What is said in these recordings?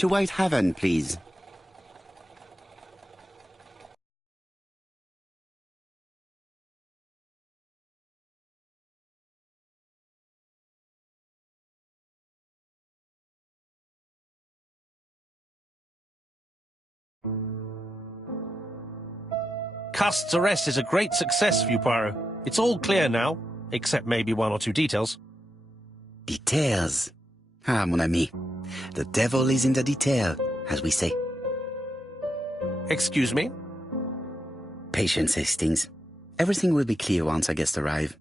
To White Haven, please. Cust's arrest is a great success for you, Poirot. It's all clear now, except maybe one or two details. Details. Ah, mon ami. The devil is in the detail, as we say. Excuse me? Patience, Hastings. Everything will be clear once our guests arrive.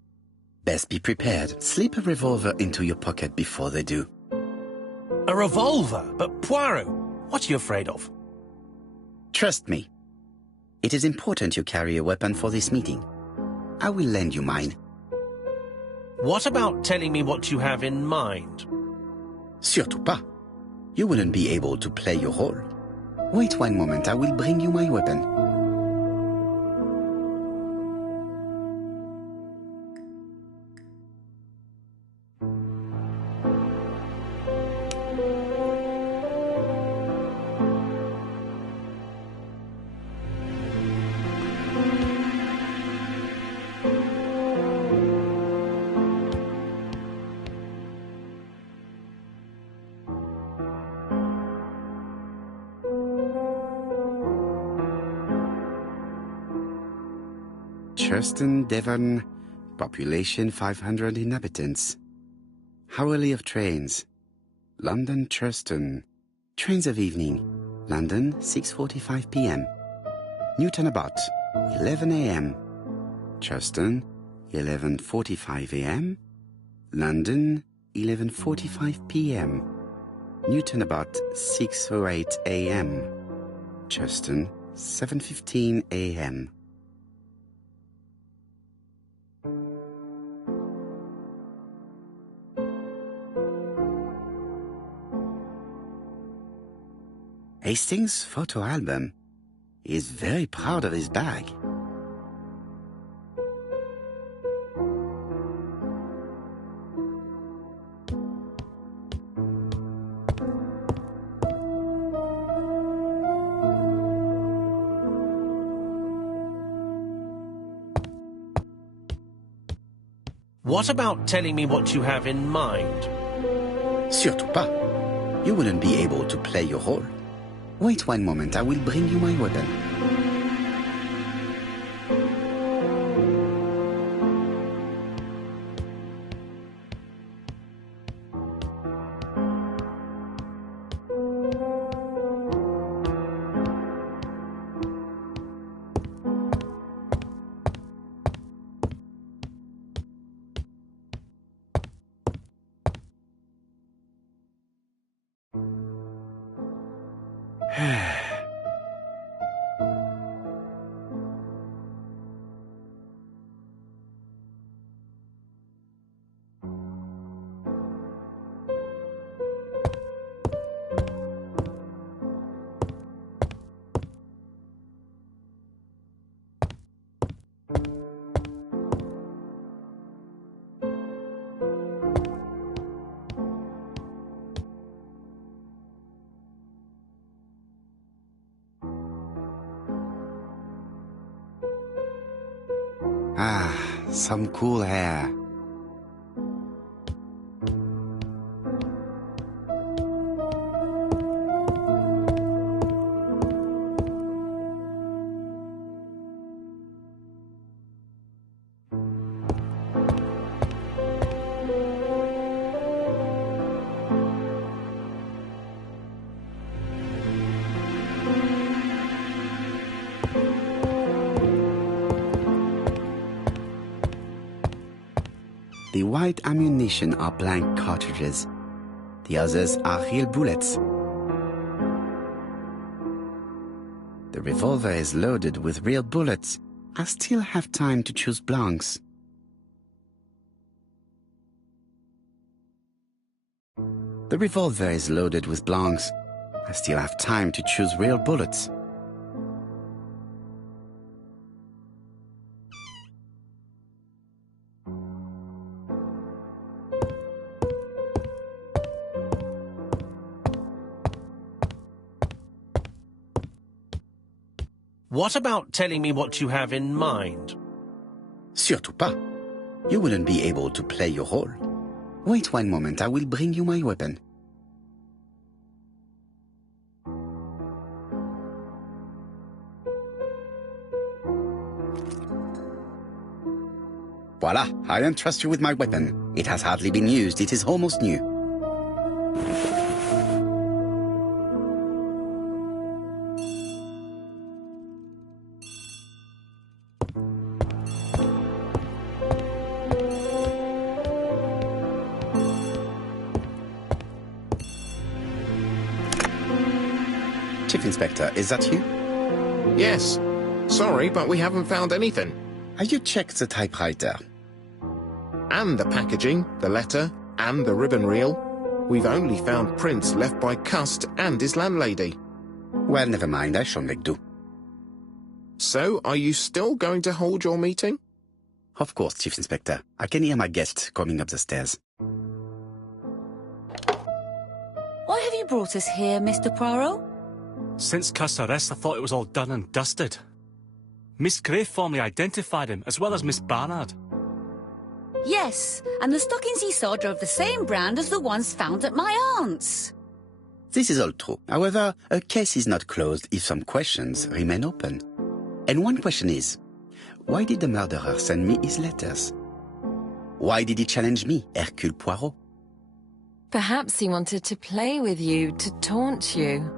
Best be prepared. Slip a revolver into your pocket before they do. A revolver? But Poirot, what are you afraid of? Trust me. It is important you carry a weapon for this meeting. I will lend you mine. What about telling me what you have in mind? Surtout pas. You wouldn't be able to play your role. Wait one moment, I will bring you my weapon. Churston, Devon, population 500 inhabitants. Hourly of trains. London, Churston. Trains of evening. London, 6:45 p.m. Newton about, 11 a.m. Churston, 11:45 a.m. London, 11:45 p.m. Newton about, 6:08 a.m. Churston, 7:15 a.m. Hastings' photo album. He is very proud of his bag. What about telling me what you have in mind? Surtout pas. You wouldn't be able to play your role. Wait one moment, I will bring you my weapon. Ah, some cool hair. The white ammunition are blank cartridges. The others are real bullets. The revolver is loaded with real bullets. I still have time to choose blanks. The revolver is loaded with blanks. I still have time to choose real bullets. What about telling me what you have in mind? Surtout pas. You wouldn't be able to play your role. Wait one moment, I will bring you my weapon. Voila, I entrust you with my weapon. It has hardly been used, it is almost new. Chief Inspector, is that you? Yes. Sorry, but we haven't found anything. Have you checked the typewriter? And the packaging, the letter, and the ribbon reel. We've only found prints left by Cust and his landlady. Well, never mind, I shall make do. So, are you still going to hold your meeting? Of course, Chief Inspector. I can hear my guest coming up the stairs. Why have you brought us here, Mr. Poirot? Since Cust's arrest, I thought it was all done and dusted. Miss Gray formally identified him, as well as Miss Barnard. Yes, and the stockings he saw drove the same brand as the ones found at my aunt's. This is all true. However, a case is not closed if some questions remain open. And one question is, why did the murderer send me his letters? Why did he challenge me, Hercule Poirot? Perhaps he wanted to play with you, to taunt you.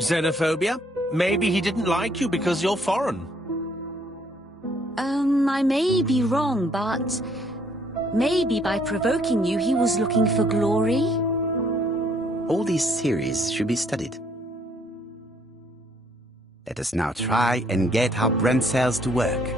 Xenophobia? Maybe he didn't like you because you're foreign. I may be wrong, but maybe by provoking you, he was looking for glory? All these theories should be studied. Let us now try and get our brain cells to work.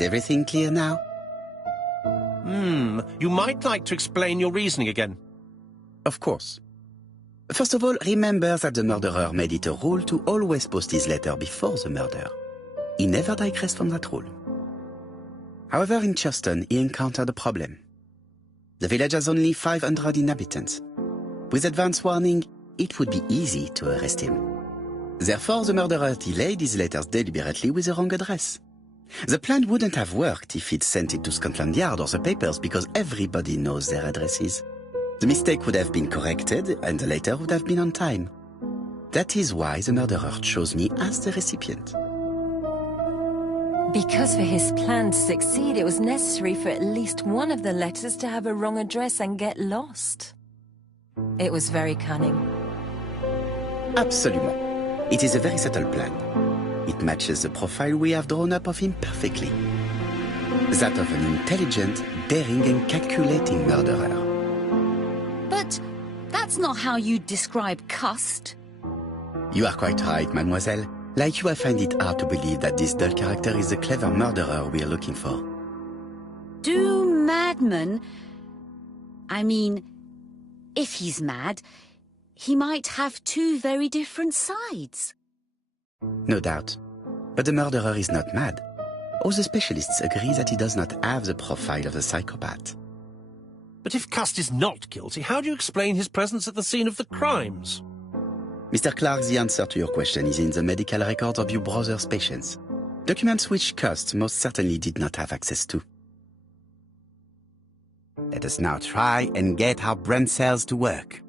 Is everything clear now? You might like to explain your reasoning again. Of course. First of all, remember that the murderer made it a rule to always post his letter before the murder. He never digressed from that rule. However, in Churston, he encountered a problem. The village has only 500 inhabitants. With advance warning, it would be easy to arrest him. Therefore, the murderer delayed his letters deliberately with the wrong address. The plan wouldn't have worked if he'd sent it to Scotland Yard or the papers because everybody knows their addresses. The mistake would have been corrected and the letter would have been on time. That is why the murderer chose me as the recipient. Because for his plan to succeed, it was necessary for at least one of the letters to have a wrong address and get lost. It was very cunning. Absolument. It is a very subtle plan. It matches the profile we have drawn up of him perfectly. That of an intelligent, daring and calculating murderer. But that's not how you describe Cust. You are quite right, mademoiselle. Like you, I find it hard to believe that this dull character is the clever murderer we are looking for. Do madmen... I mean, if he's mad, he might have two very different sides. No doubt. But the murderer is not mad. All the specialists agree that he does not have the profile of a psychopath. But if Cust is not guilty, how do you explain his presence at the scene of the crimes? Mr. Clark, the answer to your question is in the medical records of your brother's patients. Documents which Cust most certainly did not have access to. Let us now try and get our brain cells to work.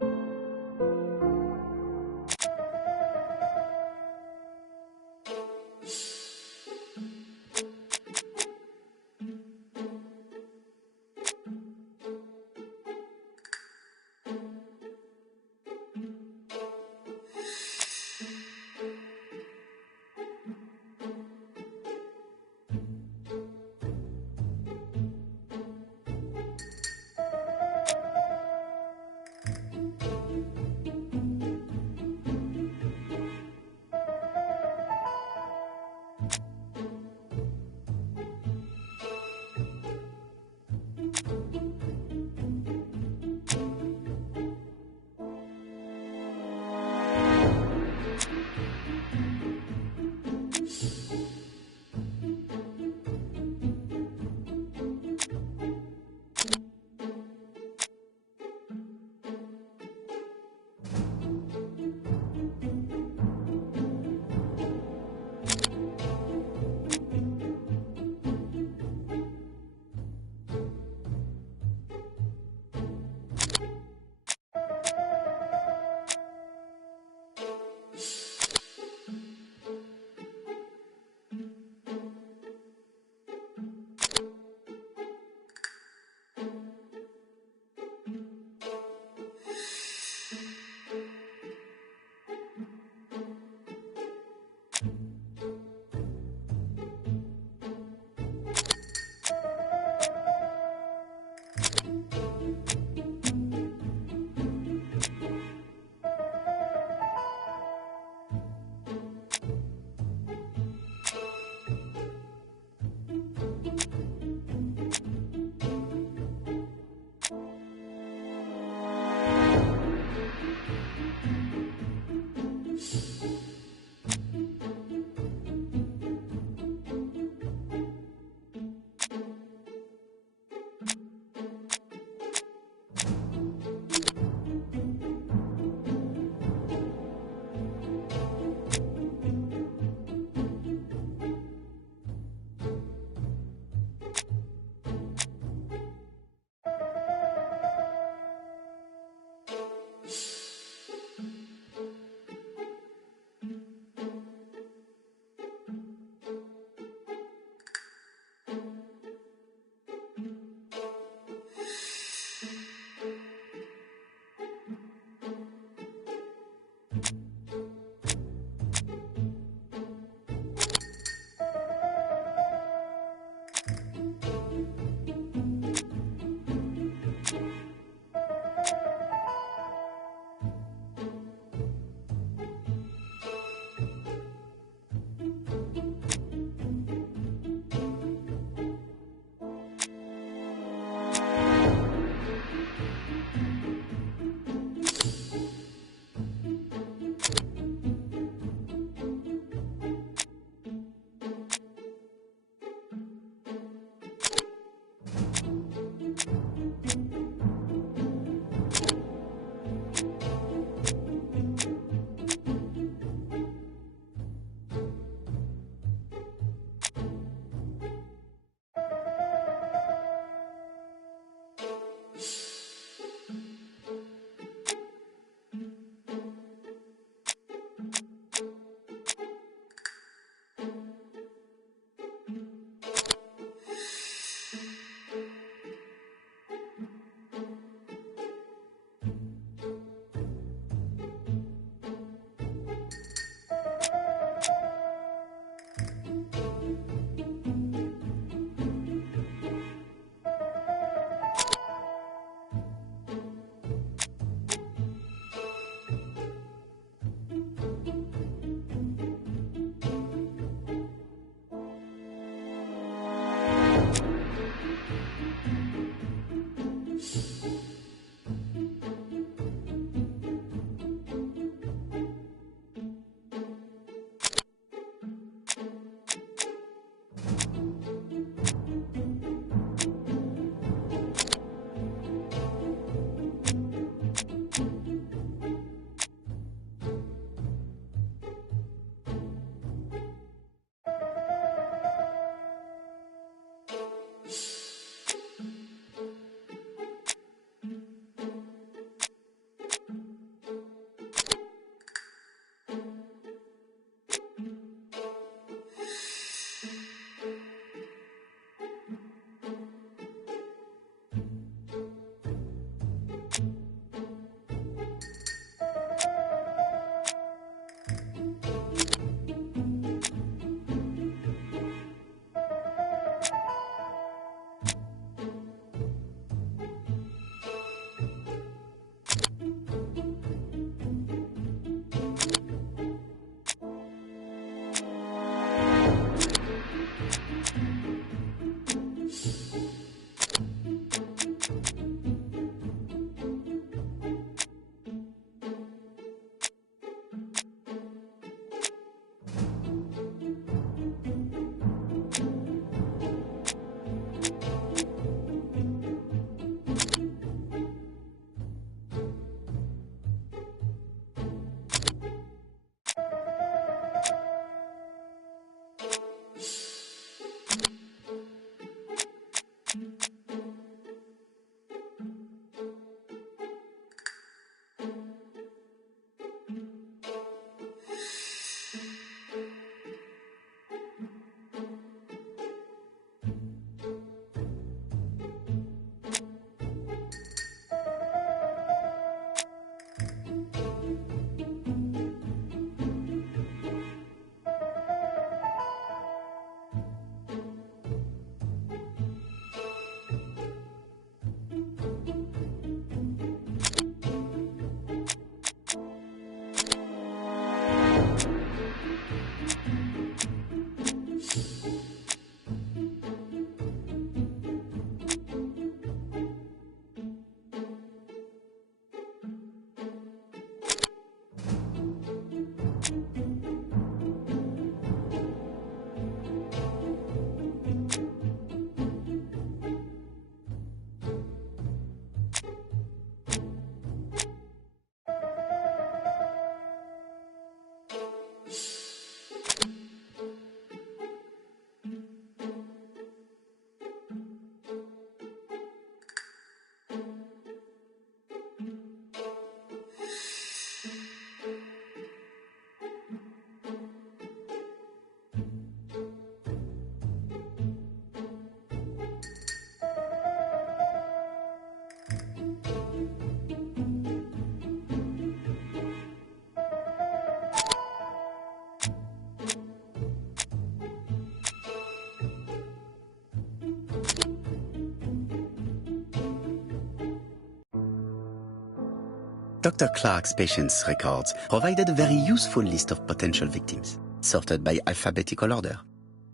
Dr. Clark's patient's records provided a very useful list of potential victims, sorted by alphabetical order.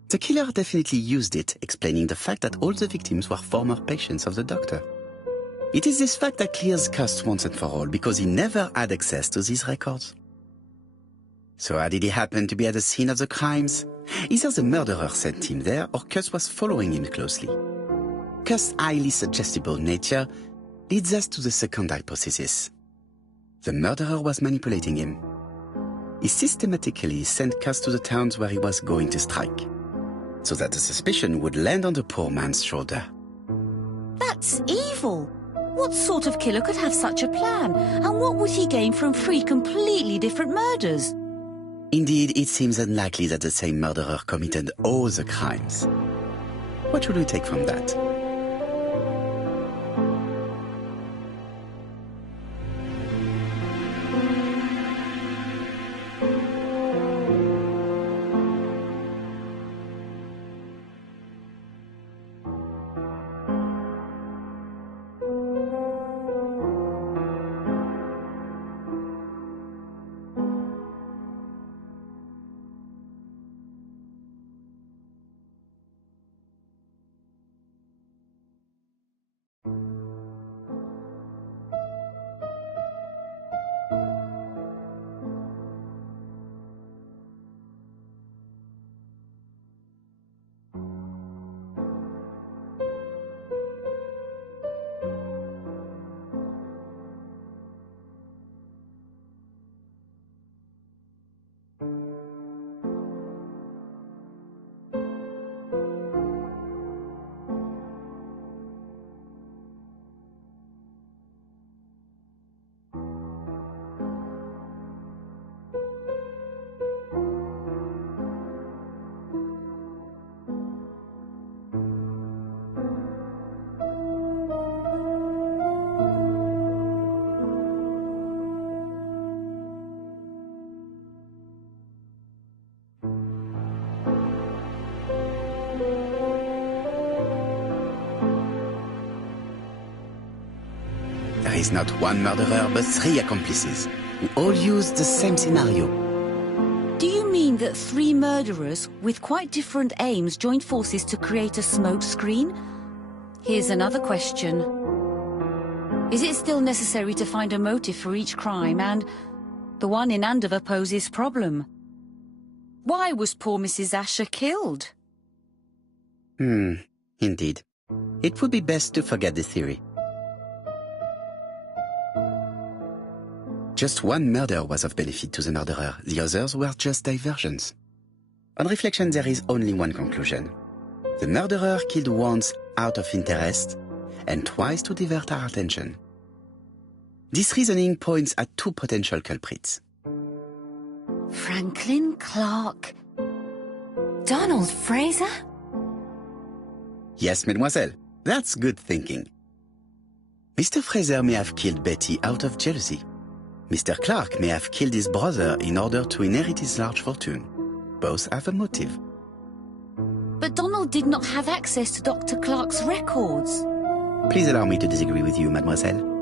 The killer definitely used it, explaining the fact that all the victims were former patients of the doctor. It is this fact that clears Cust once and for all, because he never had access to these records. So how did he happen to be at the scene of the crimes? Either the murderer sent him there, or Cust was following him closely. Cust's highly suggestible nature leads us to the second hypothesis. The murderer was manipulating him. He systematically sent Cust to the towns where he was going to strike, so that the suspicion would land on the poor man's shoulder. That's evil. What sort of killer could have such a plan? And what would he gain from 3 completely different murders? Indeed, it seems unlikely that the same murderer committed all the crimes. What should we take from that? There is not one murderer, but 3 accomplices, who all used the same scenario. Do you mean that 3 murderers with quite different aims joined forces to create a smoke screen? Here's another question. Is it still necessary to find a motive for each crime? And the one in Andover poses problem. Why was poor Mrs. Asher killed? Indeed. It would be best to forget this theory. Just one murder was of benefit to the murderer. The others were just diversions. On reflection, there is only one conclusion. The murderer killed once out of interest and twice to divert our attention. This reasoning points at 2 potential culprits. Franklin Clark. Donald Fraser? Yes, mademoiselle. That's good thinking. Mr. Fraser may have killed Betty out of jealousy. Mr. Clark may have killed his brother in order to inherit his large fortune. Both have a motive. But Donald did not have access to Dr. Clark's records. Please allow me to disagree with you, mademoiselle.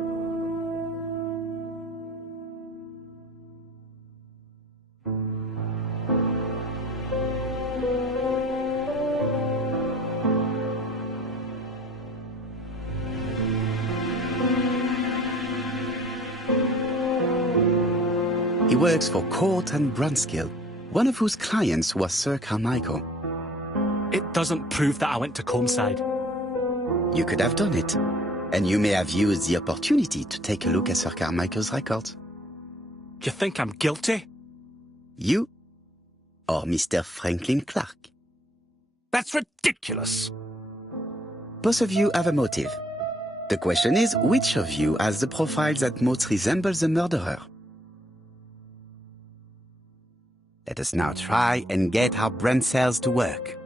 He works for Court and Brunskill, one of whose clients was Sir Carmichael. It doesn't prove that I went to Comeside. You could have done it, and you may have used the opportunity to take a look at Sir Carmichael's records. You think I'm guilty? You or Mr. Franklin Clark? That's ridiculous. Both of you have a motive. The question is, which of you has the profile that most resembles the murderer? Let us now try and get our brain cells to work.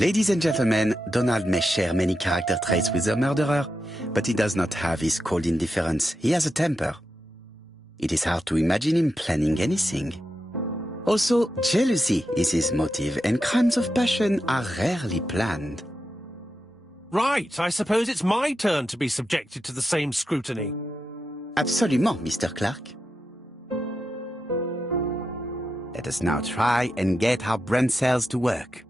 Ladies and gentlemen, Donald may share many character traits with the murderer, but he does not have his cold indifference. He has a temper. It is hard to imagine him planning anything. Also, jealousy is his motive, and crimes of passion are rarely planned. Right, I suppose it's my turn to be subjected to the same scrutiny. Absolument, Mr. Clark. Let us now try and get our brain cells to work.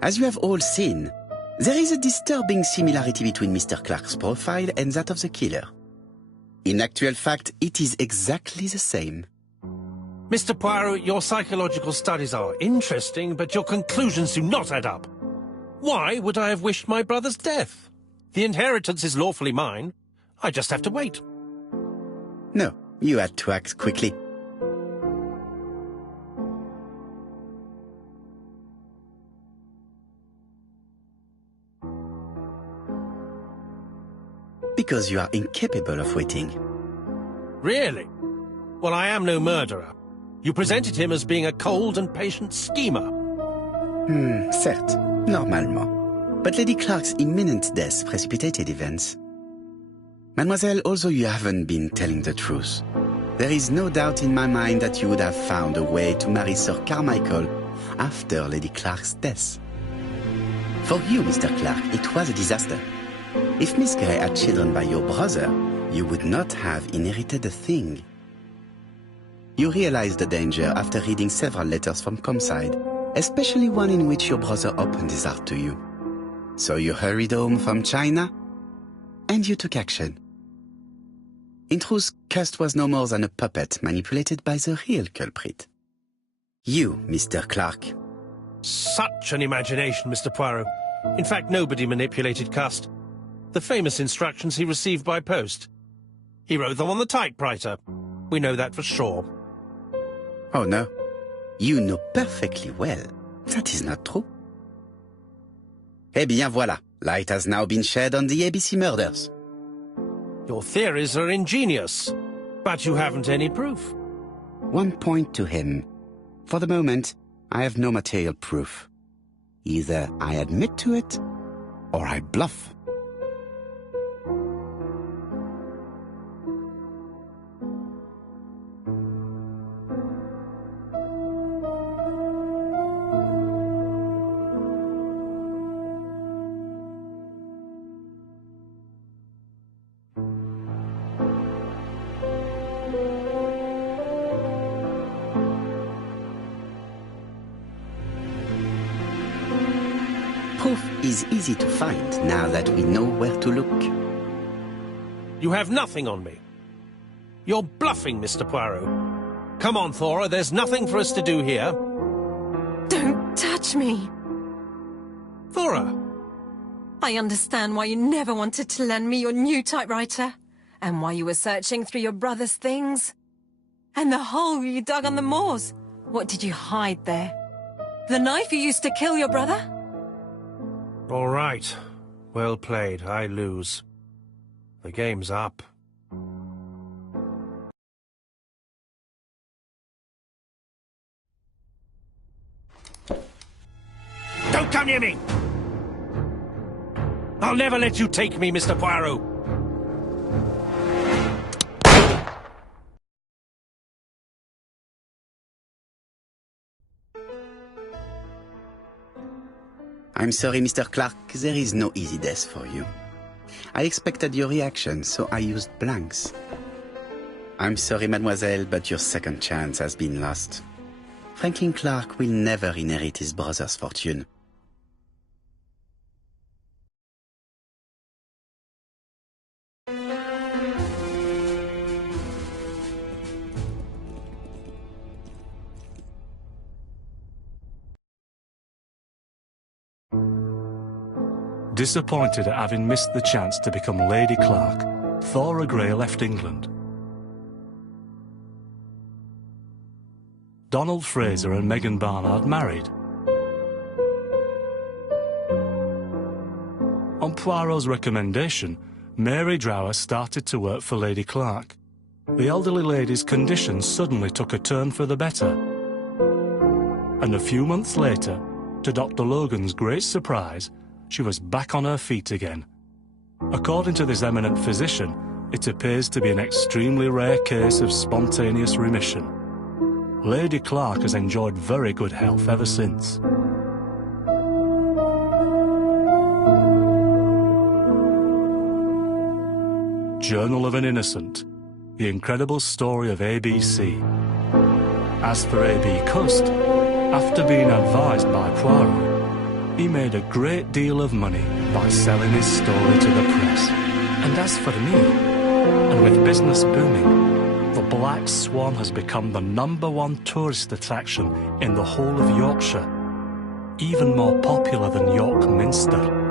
As you have all seen, there is a disturbing similarity between Mr. Clark's profile and that of the killer. In actual fact, it is exactly the same. Mr. Poirot, your psychological studies are interesting, but your conclusions do not add up. Why would I have wished my brother's death? The inheritance is lawfully mine. I just have to wait. No, you had to act quickly. Because you are incapable of waiting. Really? Well, I am no murderer. You presented him as being a cold and patient schemer. Certes, normalement. But Lady Clark's imminent death precipitated events. Mademoiselle, although you haven't been telling the truth, there is no doubt in my mind that you would have found a way to marry Sir Carmichael after Lady Clark's death. For you, Mr. Clark, it was a disaster. If Miss Grey had children by your brother, you would not have inherited a thing. You realized the danger after reading several letters from Comside, especially one in which your brother opened his heart to you. So you hurried home from China, and you took action. In truth, Cust was no more than a puppet manipulated by the real culprit. You, Mr. Clark. Such an imagination, Mr. Poirot. In fact, nobody manipulated Cust. The famous instructions he received by post. He wrote them on the typewriter. We know that for sure. Oh no, you know perfectly well. That is not true. Eh bien voilà, light has now been shed on the ABC murders. Your theories are ingenious, but you haven't any proof. One point to him. For the moment, I have no material proof. Either I admit to it, or I bluff. Proof is easy to find now that we know where to look. You have nothing on me. You're bluffing, Mr. Poirot. Come on, Thora, there's nothing for us to do here. Don't touch me. Thora! I understand why you never wanted to lend me your new typewriter, and why you were searching through your brother's things. And the hole you dug on the moors. What did you hide there? The knife you used to kill your brother? All right. Well played. I lose. The game's up. Don't come near me! I'll never let you take me, Mr. Poirot! I'm sorry, Mr. Clark, there is no easy death for you. I expected your reaction, so I used blanks. I'm sorry, mademoiselle, but your second chance has been lost. Franklin Clark will never inherit his brother's fortune. Disappointed at having missed the chance to become Lady Clark, Thora Grey left England. Donald Fraser and Megan Barnard married. On Poirot's recommendation, Mary Drower started to work for Lady Clark. The elderly lady's condition suddenly took a turn for the better. And a few months later, to Dr. Logan's great surprise, she was back on her feet again. According to this eminent physician, it appears to be an extremely rare case of spontaneous remission. Lady Clark has enjoyed very good health ever since. Journal of an Innocent. The incredible story of ABC. As for A.B. Cust, after being advised by Poirot, he made a great deal of money by selling his story to the press. And as for me, and with business booming, the Black Swan has become the #1 tourist attraction in the whole of Yorkshire, even more popular than York Minster.